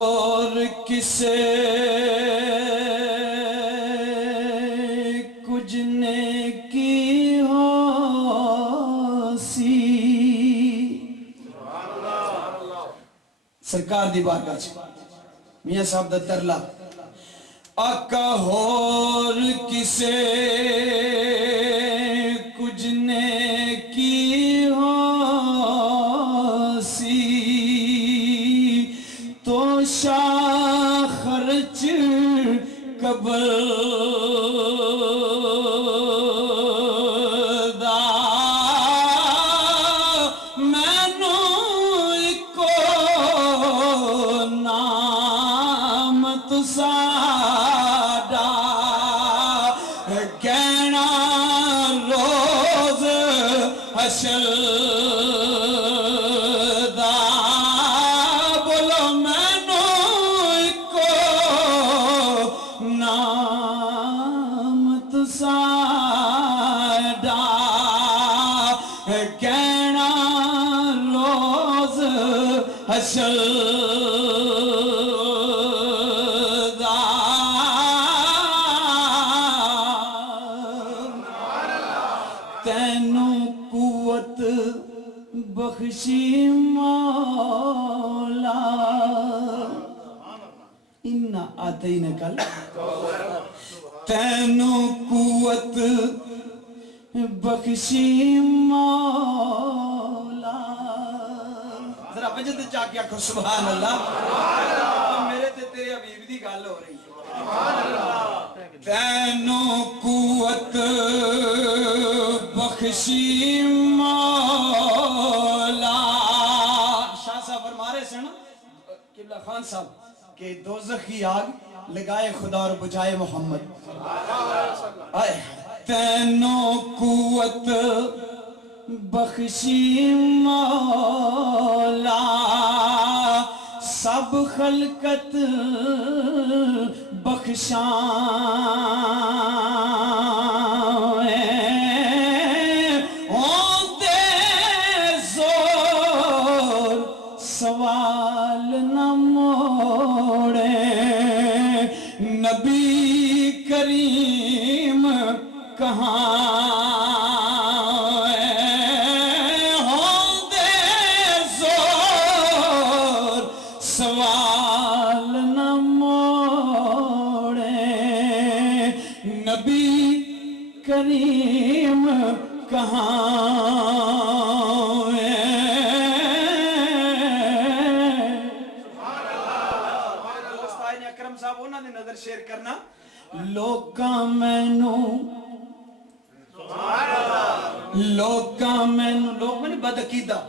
اور کسے کچھ نے کی ہوسی سرکار دی بارگاہ چ میاں صاحب دا ترلا آقا اور کسے کچھ نے کی ہوسی تو شاہ خرچ قبر دا مینو اکو نام تساڈا کہنا روز حشر کہنا روز حشر دا تینوں قوت بخشی مولا انا آتینک تینوں قوت بخشی مولا ذرا بجد چاہ کیا کھو سبحان اللہ میرے تے تیرے حبیب دی گل ہو رہی ہے تینوں قوت بخشی مولا شاہ صاحب فرما رہے سن قبلہ خان صاحب کہ دوزخ کی آگ لگائے خدا اور بجائے محمد تینوں قوت بخشی مولا سب خلقت بخشائیں ہوتے زور سوال نہ موڑے نبی کریم کہاں ہوندے زور سوال نہ موڑے نبی کریم کہاں اکرم صاحب انہوں نے نظر شیئر کرنا لوکاں مینوں لوگ میں بدعقیدہ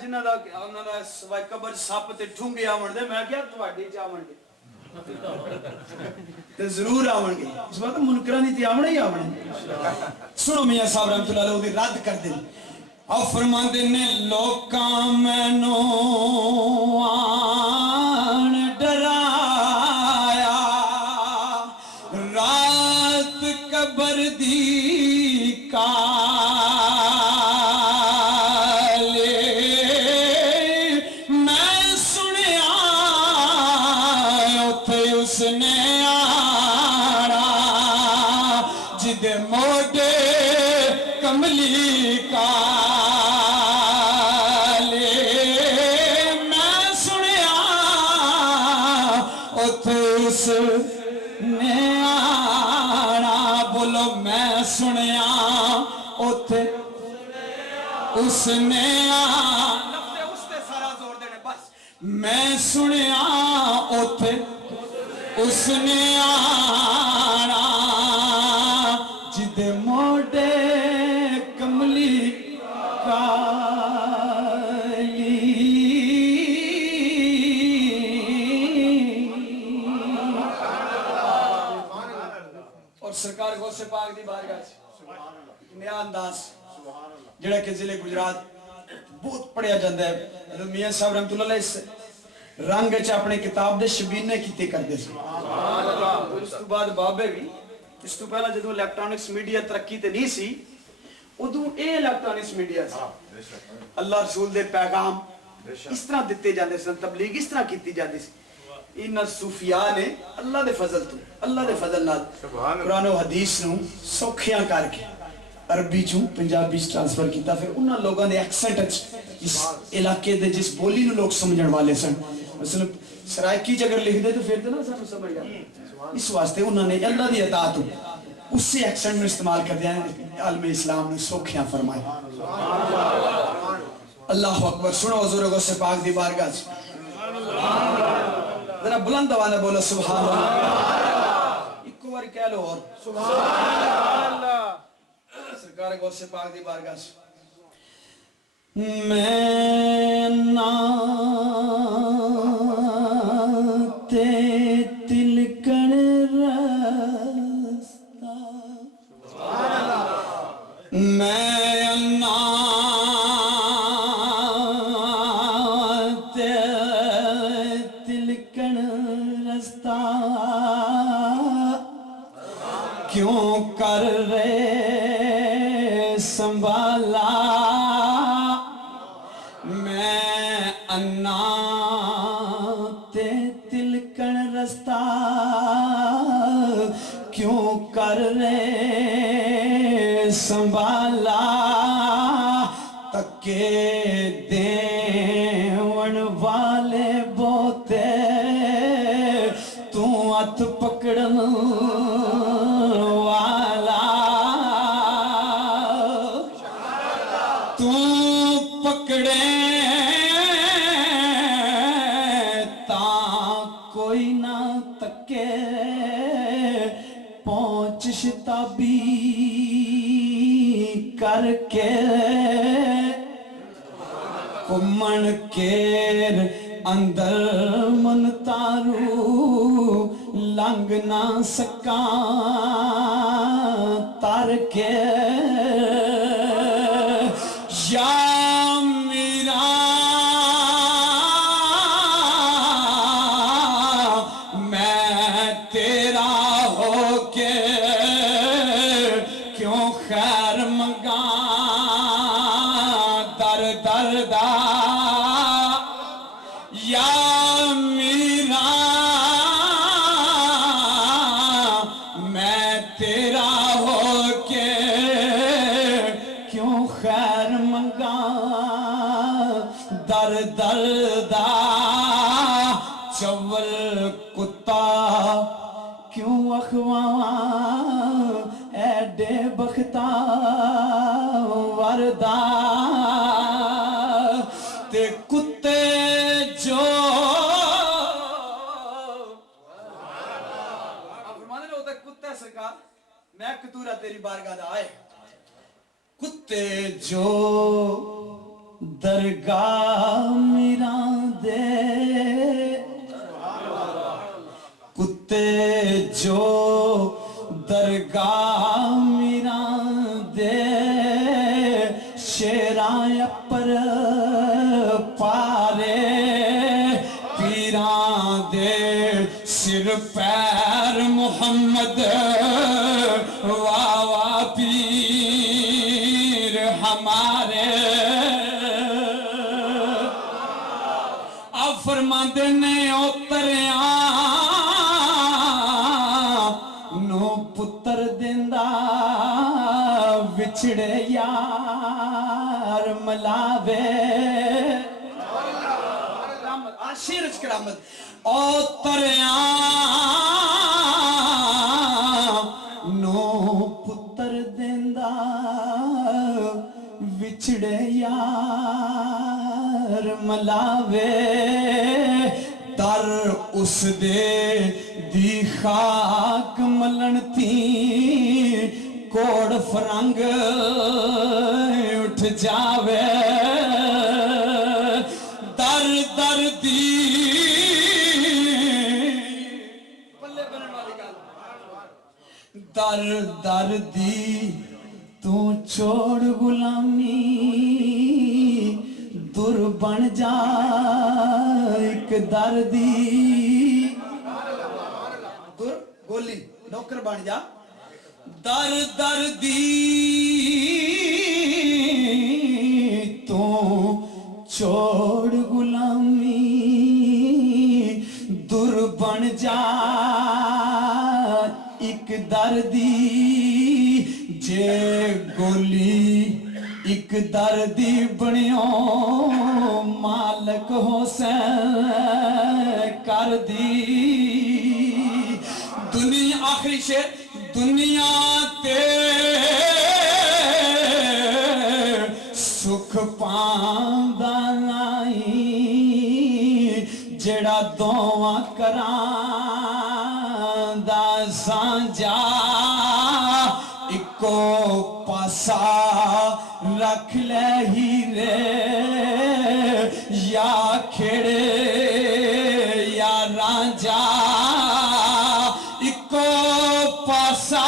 جنہاں دا سوائے قبر سپ تے ٹھونگے آون دے میں کیا تواڈی چ آون گے تے ضرور آون گے اس وقت منکراں دی تے آونے ہی آونے سنو میاں صاحب رحمتہ اللہ علیہ دی رد کر دے او فرماندے نے لوکاں مینوں آن ڈرایا رات قبر دی کالے میں سنیا اتھے اس نے آنا جدے موڈے کملی کالے میں سنیا اتھے اس نے آنا بولو میں سنیا اتھے اس نے لفظ اس تے سارا زور دینے بس میں سنیا اتھے اس نے آنا جدے موڈے کملی کالی اور سرکار غوث پاک دی بارگاہ نیا انداز جڑا کہ ضلع گجرات بہت پڑھیا جاندہ ہے حضرت میاں صاحب رحمتہ اللہ علیہ سے رنگ چا اپنے کتاب دے شبینے کیتے کر دے اس تو بعد بابے بھی اس تو پہلا جدو الیکٹرانکس میڈیا ترقی تے نہیں سی ادو اے الیکٹرانکس میڈیا سی اللہ رسول دے پیغام اس طرح دیتے جاندے سن تبلیغ اس طرح کیتی جاندی سی ان صوفیاء نے اللہ دے فضل تو اللہ دے فضل نال قرآن و حدیث نو سوکھیاں کر کے عربی چوں پنجابی ٹرانسفر کیتا پھر انہاں لوگاں دے ایکسنٹ وچ اس علاقے دے جس بولی نو لوگ سمجھن والے سن مثلا سرائکی اگر لکھ دے تو پھر تو نہ سانو سمجھ گیا اس واسطے انہوں نے اللہ دی اطاعت اسی ایکسنٹ میں استعمال کر دیا عالم اسلام نے سوکھیاں فرمایا اللہ اکبر سنو حضور غوث پاک دی بارگاہ ذرا بلند آواز بولو سبحان اللہ ایک بار کہہ لو اور سبحان اللہ سرکار غوث پاک دی بارگاہ میں نا تے تلکن رستا میں نا تے تلکن رستا کیوں کر رہے سنبھالا میں انا تے تلکن رستا کیوں کر رہے سنبھالا تکے دیون والے بوتے تو ہاتھ پکڑن والا تو پکڑے کوئی نہ تکے پہنچ شتابی کر کے کمن کیر اندر من تارو لنگ نہ سکاں تار کے یا دردہ چول کتا کیوں اخواں ایڈے بختا وردہ تے کتے جو فرمانے لوگ کتا سرکار میں کتورہ تیری بارگاہ دا آئے کتے جو درگاہ میران دے کتے جو درگاہ میران دے شیران پر پارے پیران دے سر پیر محمد واوا پیر ہمارے فرماندے نے اتریاں نو پتر دیندا وچھڑے یار ملاوے آشیرج کرامت اتریاں نو پتر دیندا وچھڑے یار ملاوے در اس دے دی خاک ملن تھی کوڑ فرنگ اٹھ جاوے در در دی در در دی تو چھوڑ غلامی دور بن جا ایک دردی دور گولی نوکر بن جا در دردی تو چھوڑ غلامی دور बन जा एक दर्दी जे गोली एक दर्दी बनियो मालक हुसैन कर दी दुनिया आखिरी शेर दुनिया ते सुख पांदा नहीं जेड़ा दोवा करांदा सांझा इको पासा रख ले हीरे या खेड़े या रांझा इको पासा